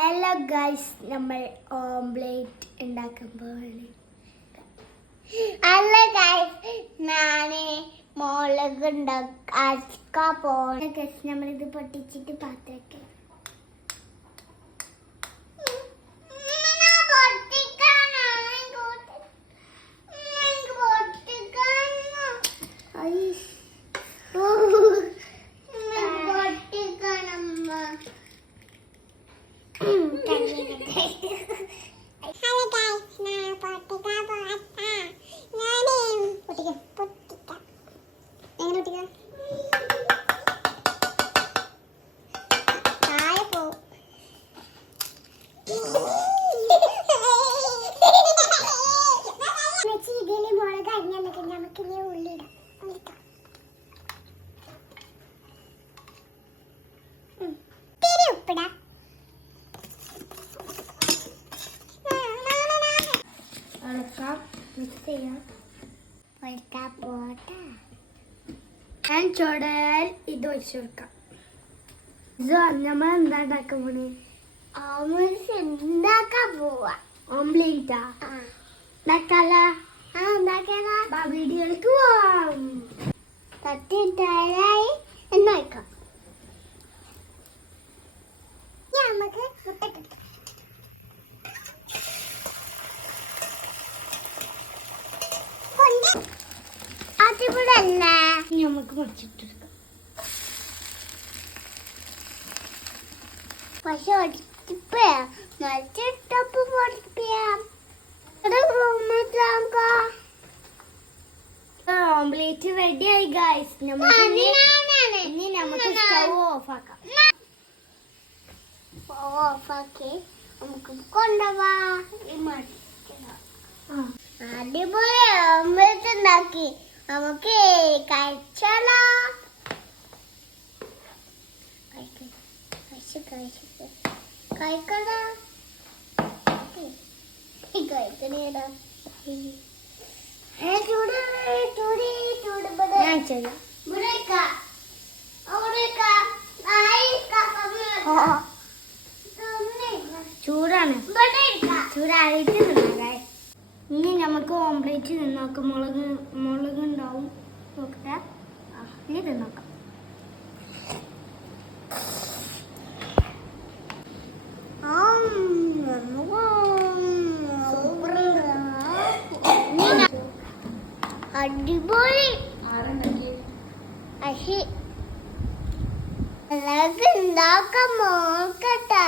Hello guys, നമ്മൾ omelette ഉണ്ടാക്കാൻ പോവാണ്. ഹലോ ഗൈസ്, ഞാന് മുളക് ഉണ്ടാക്കാൻ പോവാണ്. ഗൈസ്, നമ്മളിത് പൊട്ടിച്ചിട്ട് പാത്രമൊക്കെ മിക്സ് ചെയ്യാം. ഞാൻ ചോടയാൽ ഇത് വെച്ച് കൊടുക്കാം. നമ്മൾ എന്താ ഉണ്ടാക്കാൻ പോണേ? ഉണ്ടാക്കാൻ പോവാ. ഓംലേറ്റാ ഉണ്ടാക്കാല. വീഡിയോയിലേക്ക് പോവാം. തട്ടിട്ടായി എന്നോക്കാം. നമുക്ക് മുട്ടക്കിട്ടും. അതിവിടല്ല, നമുക്ക് മുറിച്ചിട്ടെടുക്കാം. പക്ഷെ മറിച്ചിട്ടപ്പ് പൊടിപ്പിയാം. ഓംലേറ്റ് റെഡി ആയി ഗൈസ്. ഇനി നമുക്ക് സ്റ്റവ് ഓഫ് ആക്കാം. ഓഫാക്കി നമുക്ക് കൊണ്ടുപോവാ. അടിപൊളി ഓംലെറ്റ് ഉണ്ടാക്കി. നമുക്ക് കഴിച്ചാലോ? കഴിക്കടാ, കഴിക്കണേടാ. ഞാൻ ചെയ്യാം. ചൂടാണ്, ചൂടായിട്ട് നിന്നാ. ഇനി നമുക്ക് ഓംലേറ്റ് നിന്നോക്കാം. മുളക് ഉണ്ടാവും. നോക്കട്ടെ, ഇനി തിന്നോക്കാം. അടിപൊളി. എല്ലാവർക്കും ഉണ്ടാക്കാൻ നോക്കട്ടെ.